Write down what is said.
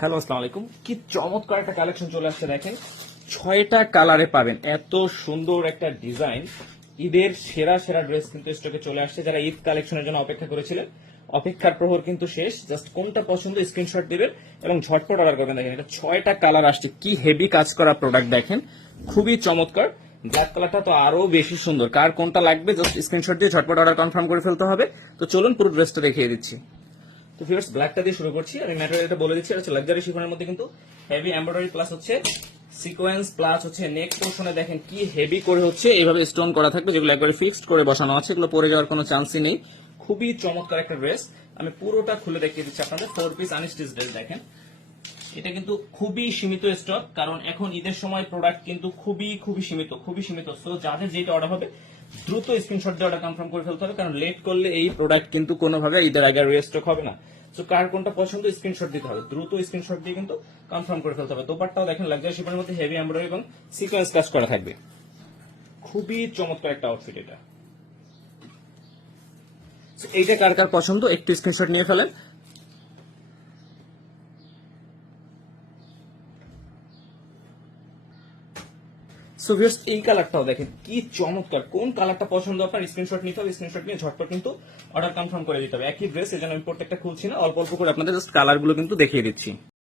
Hello, আসসালামু আলাইকুম। কি চমৎকার একটা কালেকশন চলে আসছে দেখেন, 6টা কালারে পাবেন এত সুন্দর একটা ডিজাইন। ঈদের সেরা সেরা ড্রেস কিন্তু স্টকে চলে আসছে। যারা ঈদ কালেকশনের জন্য অপেক্ষা করেছিলেন, অপেক্ষার প্রহর কিন্তু শেষ। জাস্ট কোনটা পছন্দ স্ক্রিনশট দিবেন এবং ঝটপট অর্ডার করবেন। দেখেন এটা 6টা কালার আসছে, কি হেভি কাজ করা প্রোডাক্ট দেখেন, খুবই চমৎকার। ব্ল্যাক কালারটা তো আরো বেশি সুন্দর। কার কোনটা লাগবে জাস্ট স্ক্রিনশট দিয়ে ঝটপট অর্ডার কনফার্ম করে ফেলতে হবে। তো চলুন পুরো ড্রেসটা দেখিয়ে দিচ্ছি। তো ভিউয়ার্স, ব্ল্যাকটা দিয়ে শুরু করছি। আমি ম্যাটেরিয়ালটা বলে দিচ্ছি। এটা হচ্ছে লাক্সারি শিফনের মধ্যে কিন্তু হেভি এমব্রয়ডারি প্লাস হচ্ছে সিকোয়েন্স প্লাস হচ্ছে নেক পোর্শনে দেখেন কি হেভি করে হচ্ছে এইভাবে স্টোন করা থাকবে, যেগুলো একবারে ফিক্সড করে বসানো আছে। এগুলো পরে যাওয়ার কোনো চান্সই নেই। খুবই চমৎকার একটা ড্রেস। আমি পুরোটা খুলে দেখিয়ে দিচ্ছি আপনাদের। 4 পিস আনস্টিচ ড্রেস দেখেন। এটা কিন্তু খুবই সীমিত স্টক, কারণ এখন ঈদের সময় প্রোডাক্ট কিন্তু খুবই সীমিত। সো যাদের যেটা অর্ডার হবে দ্রুত স্ক্রিনশট দিয়ে অর্ডার কনফার্ম করে ফেলতে হবে, কারণ লেট করলে এই প্রোডাক্ট কিন্তু কোনোভাবে ঈদের আগে রিস্টক হবে না। সো কার কোনটা পছন্দ স্ক্রিনশট দিতে হবে, দ্রুত স্ক্রিনশট দিয়ে কিন্তু কনফার্ম করে ফেলতে হবে। দোপাট্টাও দেখেন লাক্সারি শিফনের মধ্যে হেভি এমব্রয়ডারি এবং সিকোয়েন্স কাজ করা থাকবে। খুবই চমৎকার একটা আউটফিট এটা। এইটা কার কার পছন্দ একটু স্ক্রিনশট নিয়ে ফেলেন। সো ভিউয়ার্স, এই কালারটাও দেখেন কি চমৎকার। কোন কালারটা পছন্দ আপনার স্ক্রিনশট নিতে হবে। স্ক্রিনশট নিয়ে ঝটপট কিন্তু অর্ডার কনফার্ম করে দিতে হবে। একই ড্রেস, এই জন্য আমি প্রত্যেকটা খুলছি না, অল্প অল্প করে আপনাদের জাস্ট কালারগুলো কিন্তু দেখিয়ে দিচ্ছি।